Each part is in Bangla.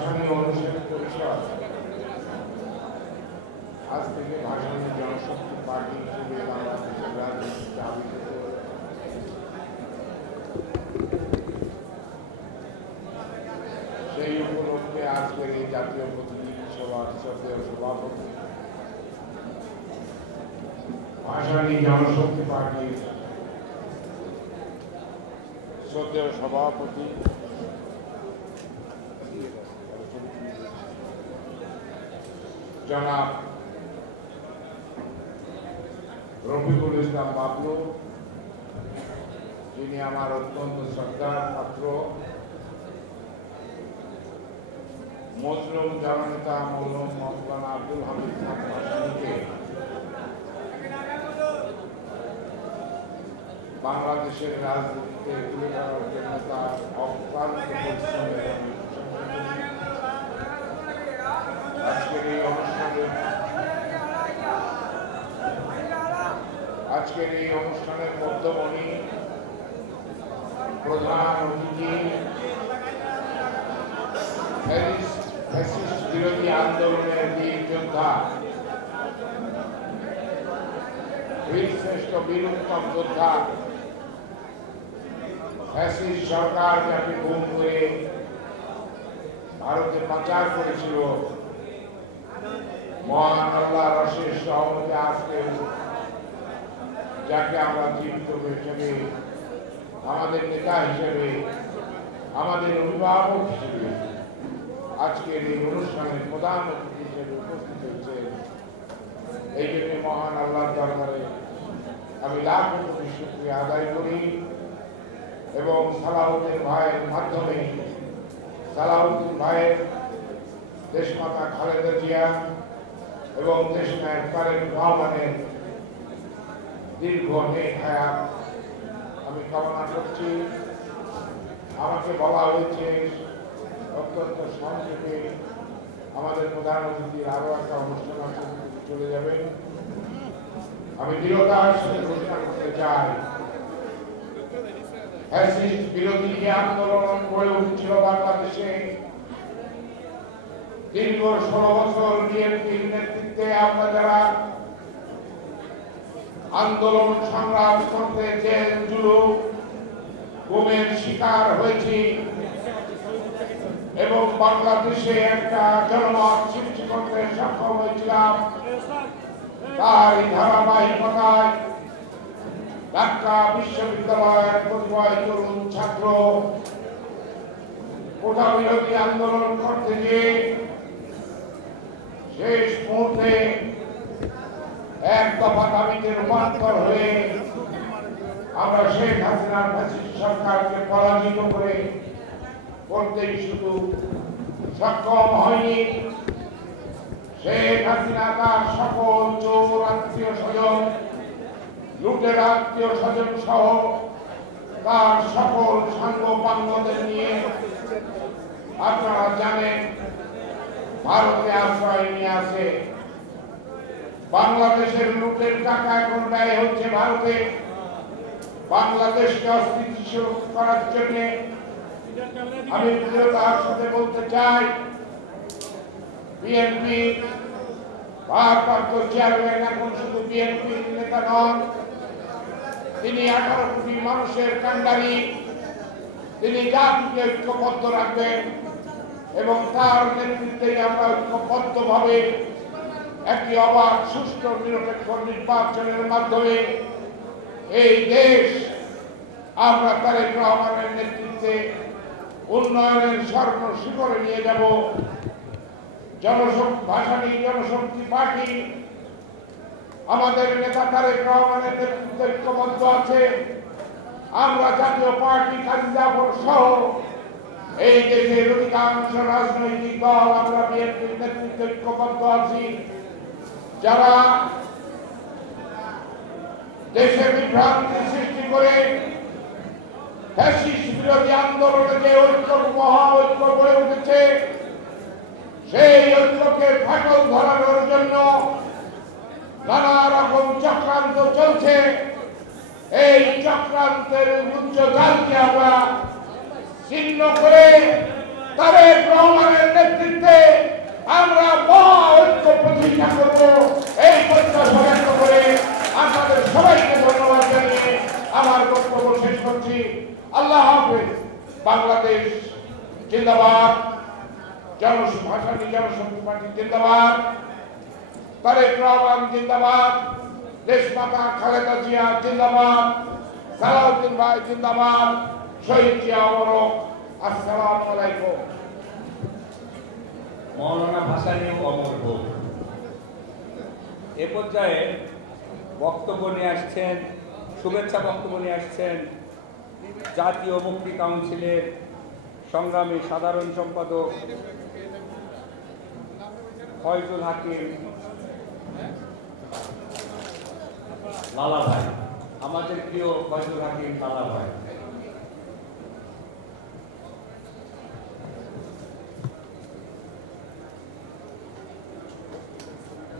ভাষানী অনুসারী পরিষদ আজ থেকে ভাষানী জনশক্তি পার্টি হিসেবে বাংলাদেশের রাজনীতিতে আবির্ভূত। সেই উপলক্ষে আজকের এই জাতীয় প্রতিনিধি সভার শ্রদ্ধেয় সভাপতি, ভাষানী জনশক্তি পার্টির শ্রদ্ধেয় সভাপতি জনাব রফিকুল ইসলাম বাবলু, যিনি আমার অত্যন্ত শ্রদ্ধার পাত্র, মজলুম জননেতা মৌলানা আব্দুল হামিদ খান ভাসানীকে বাংলাদেশের রাজনীতিতে তুলে ধরার জন্য তার অক্লান্ত পরিশ্রমের আজকের এই অনুষ্ঠানের মধ্যমণি প্রধান অতিথি ফ্যাসিস্ট বিরোধী আন্দোলনের বীর যোদ্ধা, বীরশ্রেষ্ঠ বীর উত্তম যোদ্ধা, ফ্যাসিস্ট সরকার যাকে গুম করে ভারতে পাচার করেছিল, মহান আল্লাহর অশেষ রহমতে আজকে যাকে আমরা জীবিত হিসেবে, আমাদের নেতা হিসেবে, আমাদের অভিভাবক হিসেবে আজকের এই অনুষ্ঠানের প্রধান অতিথি হিসেবে উপস্থিত হয়েছে, এই জন্য মহান আল্লাহর দরবারে আমি লাখ কোটি শুকরিয়া আদায় করি এবং সালাউদ্দিন ভাইয়ের মাধ্যমে সালাউদ্দিন ভাইয়ের দেশমাতা খালেদা জিয়া এবং দেশনায়ক তারেক রহমানের দীর্ঘ নেক হায়াত আমি কামনা করছি। আমাকে বলা হয়েছে অত্যন্ত সংক্ষেপে আমাদের প্রধান অতিথির আরো একটা অনুষ্ঠান আছে, চলে যাবেন। আমি দৃঢ়তার সাথে ঘোষণা করতে চাই, ফ্যাসিস্ট বিরোধী যে আন্দোলন গড়ে উঠছিল বাংলাদেশে, দীর্ঘ 16 বছর বিএনপির নেতৃত্বে আমরা যারা আন্দোলন সংগ্রাম করতে জেল জুলুম গুমের শিকার হয়েছি এবং বাংলাদেশে একটা জনমত সৃষ্টি করতে সক্ষম হয়েছিলাম, তার ধারাবাহিকতায় ঢাকা বিশ্ববিদ্যালয়ের কতিপয় তরুণ ছাত্র কোটা বিরোধী আন্দোলন করতে গিয়ে শেষ মুহূর্তে এক দফা দাবিতে রূপান্তর হয়ে আমরা শেখ হাসিনার ফ্যাসিস্ট সরকারকে পরাজিত করে করতেই শুধু সক্ষম হয়নি, শেখ হাসিনা তার সকল চোর আত্মীয় স্বজন, লুটের আত্মীয় স্বজন সহ তার সকল সাঙ্গ পাঙ্গদের নিয়ে আপনারা জানেন ভারতে আশ্রয় নিয়ে আসে। বাংলাদেশের লুটের টাকা এখন ব্যয় হচ্ছে ভারতে, বাংলাদেশকে অস্থিতিশীল করার জন্য। আমি দৃঢ়তার সাথে বলতে চাই, বিএনপি ভারপ্রাপ্ত চেয়ারম্যান এখন শুধু বিএনপির নেতা নন, তিনি 18 কোটি মানুষের কাণ্ডারি, তিনি জাতিকে ঐক্যবদ্ধ রাখবেন এবং তার নেতৃত্বে আমরা ঐক্যবদ্ধভাবে একটি অবাধ সুষ্ঠু নিরপেক্ষ নির্বাচনের মাধ্যমে এই দেশ আমরা তারেক রহমানের নেতৃত্বে উন্নয়নের স্বর্ণ শিখরে নিয়ে যাব। ভাষানী জনশক্তি পার্টি আমাদের নেতা তারেক রহমানের নেতৃত্বে ঐক্যবদ্ধ আছে। আমরা জাতীয় পার্টি খালেদা সহ এই দেশের অধিকাংশ রাজনৈতিক দল আমরা বিএনপির নেতৃত্বে ঐক্যবদ্ধ আছি। যারা দেশে বিভ্রান্তি সৃষ্টি করে ফ্যাসিস্ট বিরোধী আন্দোলনে যে ঐক্য মহা ঐক্য গড়ে উঠেছে, সেই ঐক্যকে ফাটল ধরানোর জন্য নানা রকম চক্রান্ত চলছে। এই চক্রান্তের উচ্চ জালকে আমরা ছিন্ন করে তারেক রহমানের নেতৃত্বে আমরা মহা ঐক্য প্রতিষ্ঠা করব, এই প্রত্যাশা ব্যক্ত করে আপনাদের সবাইকে ধন্যবাদ জানিয়ে আমার বক্তব্য শেষ করছি। আল্লাহ হাফেজ। বাংলাদেশ জিন্দাবাদ, ভাষানী জনশক্তি পার্টি জিন্দাবাদ, তারেক রহমান জিন্দাবাদ, দেশমাতা খালেদা জিয়া জিন্দাবাদ, সালাউদ্দিন ভাই জিন্দাবাদ, শহীদ জিয়া অমর। আসসালামু আলাইকুম। মৌলানা ভাসানী অমর হোক। এ পর্যায়ে বক্তব্য নিয়ে আসছেন, শুভেচ্ছা বক্তব্য নিয়ে আসছেন জাতীয় মুক্তি কাউন্সিলের সংগ্রামী সাধারণ সম্পাদক ফয়জুল হাকিম লালা ভাই, আমাদের প্রিয় ফয়জুল হাকিম লালা ভাই।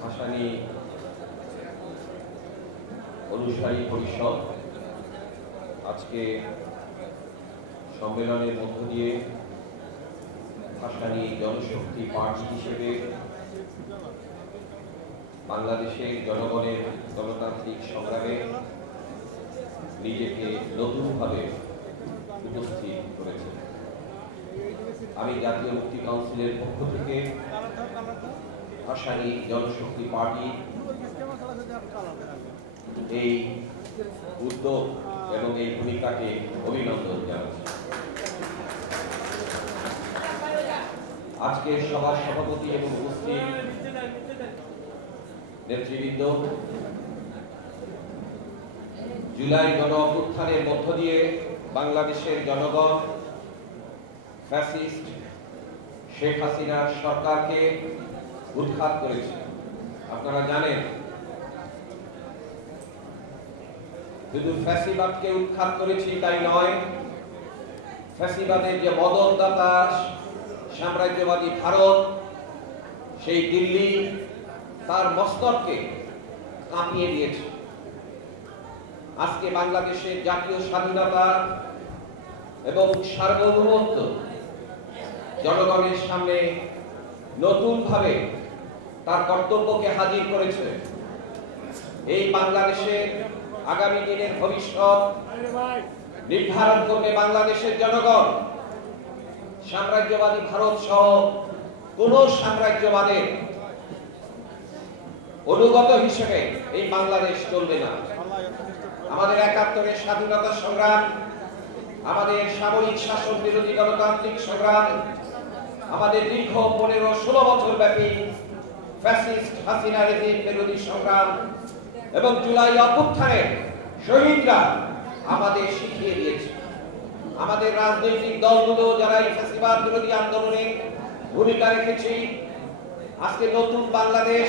ভাসানী অনুসারী পরিষদ আজকে সম্মেলনের মধ্য দিয়ে ভাসানী জনশক্তি পার্টি হিসেবে বাংলাদেশের জনগণের গণতান্ত্রিক সংগ্রামে নিজেকে নতুনভাবে উপস্থিত করেছে। আমি জাতীয় মুক্তি কাউন্সিলের পক্ষ থেকে ভাসানী জনশক্তি পার্টি এই উদ্যোগ এবং এই ভূমিকাকে অভিনন্দন জানাচ্ছি। আজকের সভার সভাপতি এবং উপস্থিত নেতৃবৃন্দ, জুলাই গণ অভ্যুত্থানের মধ্য দিয়ে বাংলাদেশের জনগণ ফ্যাসিস্ট শেখ হাসিনার সরকারকে উৎখাত করেছে। আপনারা জানেন, শুধু ফ্যাসিবাদকে উৎখাত করেছি তাই নয়, ফ্যাসিবাদের যে মদতদাতা সাম্রাজ্যবাদী ভারত, সেই দিল্লি তার মস্তককে কাঁপিয়ে দিয়েছে। আজকে বাংলাদেশের জাতীয় স্বাধীনতা এবং সার্বভৌমত্ব জনগণের সামনে নতুনভাবে তার কর্তব্যকে হাজির করেছে। এই বাংলাদেশের আগামী দিনের ভবিষ্যৎ নির্ধারণ করবে বাংলাদেশের জনগণ। সাম্রাজ্যবাদী ভারত সহ কোন সাম্রাজ্যবাদের অনুগত হিসেবে এই বাংলাদেশ চলবে না। আমাদের ৭১-এর স্বাধীনতা সংগ্রাম, আমাদের সামরিক শাসন বিরোধী গণতান্ত্রিক সংগ্রাম, আমাদের দীর্ঘ ১৫-১৬ বছর ব্যাপী ফ্যাসিস্ট হাসিনা রেজিম বিরোধী সংগ্রাম এবং জুলাই অভ্যুত্থানের শহীদরা আমাদের শিখিয়ে দিয়েছে। আমাদের রাজনৈতিক দলগুলো যারা এই ফ্যাসিবাদ বিরোধী আন্দোলনে ভূমিকা রেখেছে, আজকে নতুন বাংলাদেশ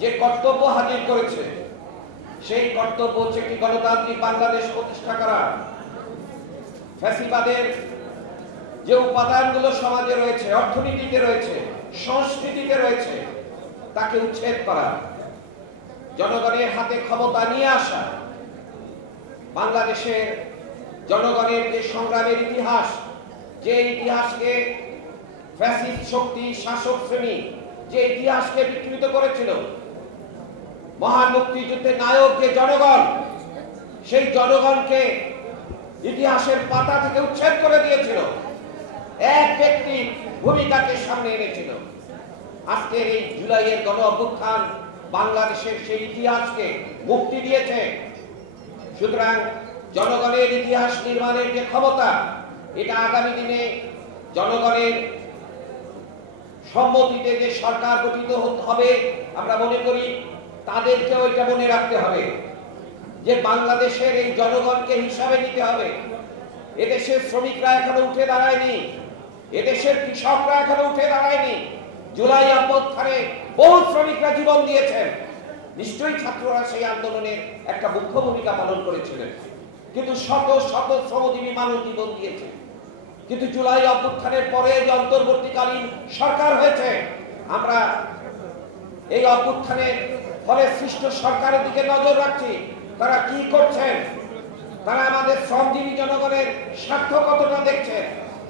যে কর্তব্য হাজির করেছে, সেই কর্তব্য হচ্ছে একটি গণতান্ত্রিক বাংলাদেশ প্রতিষ্ঠা করা। ফ্যাসিবাদের যে উপাদানগুলো সমাজে রয়েছে, অর্থনীতিতে রয়েছে, সংস্কৃতিতে রয়েছে, তাকে উচ্ছেদ করা, জনগণের হাতে ক্ষমতা নিয়ে আসা। বাংলাদেশের জনগণের যে সংগ্রামের ইতিহাস, যে ইতিহাসকে ফ্যাসিস্ট শক্তি শাসক শ্রেণী যে ইতিহাসকে বিকৃত করেছিল, মহান মুক্তিযুদ্ধের নায়ক যে জনগণ, সেই জনগণকে ইতিহাসের পাতা থেকে উচ্ছেদ করে দিয়েছিল, এক ব্যক্তি ভূমিকাকে সামনে এনেছিল। আজকের এই জুলাইয়ের গণ অভ্যুত্থান বাংলাদেশের সেই ইতিহাসকে মুক্তি দিয়েছে। সুতরাং জনগণের ইতিহাস নির্মাণের যে ক্ষমতা, এটা আগামী দিনে জনগণের সম্মতিতে যে সরকার গঠিত হবে, আমরা মনে করি তাদেরকেও এটা মনে রাখতে হবে যে বাংলাদেশের এই জনগণকে হিসাবে নিতে হবে। এদেশের শ্রমিকরা এখনো উঠে দাঁড়ায়নি, এদেশের কৃষকরা এখনো উঠে দাঁড়ায়নি। জুলাই অভ্যুত্থানে বহু শ্রমিকরা জীবন দিয়েছেন, নিশ্চয়ই ছাত্ররা সেই আন্দোলনের একটা মুখ্য ভূমিকা পালন করেছিলেন, কিন্তু শত শত শ্রমজীবী মানুষ জীবন দিয়েছে। কিন্তু জুলাই অভ্যুত্থানের পরে যে অন্তর্বর্তীকালীন সরকার হয়েছে, আমরা এই অভ্যুত্থানের ফলে সৃষ্ট সরকারের দিকে নজর রাখছি। তারা কি করছেন, তারা আমাদের শ্রমজীবী জনগণের স্বার্থ কতটা দেখছেন,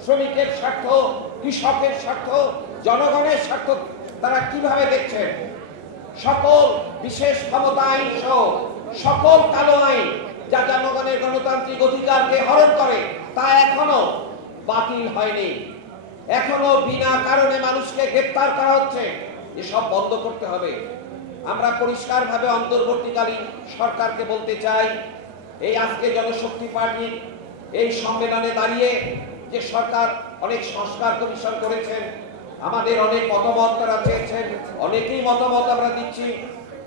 শ্রমিকের স্বার্থ, কৃষকের স্বার্থ, জনগণের স্বার্থ তারা কিভাবে দেখছেন? সকল বিশেষ ক্ষমতা আইন সহ সকল কালো আইন যা জনগণের গণতান্ত্রিক অধিকারকে হরণ করে তা এখনো বাতিল হয়নি। এখনো বিনা কারণে মানুষকে গ্রেফতার করা হচ্ছে। এসব বন্ধ করতে হবে। আমরা পরিষ্কারভাবে অন্তর্বর্তীকালীন সরকারকে বলতে চাই, এই আজকে জনশক্তি পার্টির এই সম্মেলনে দাঁড়িয়ে যে সরকার অনেক সংস্কার কমিশন করেছেন, আমাদের অনেক মতামত তারা চেয়েছেন, অনেকেই মতামত আমরা দিচ্ছি,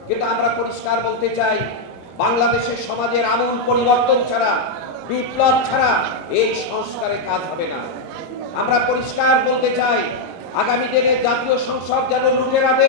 কিন্তু আমরা পরিষ্কার বলতে চাই বাংলাদেশের সমাজের আমূল পরিবর্তন ছাড়া, বিপ্লব ছাড়া এই সংস্কারে কাজ হবে না। আমরা পরিষ্কার বলতে চাই আগামী দিনে জাতীয় সংসদ যেন লুটেরাদের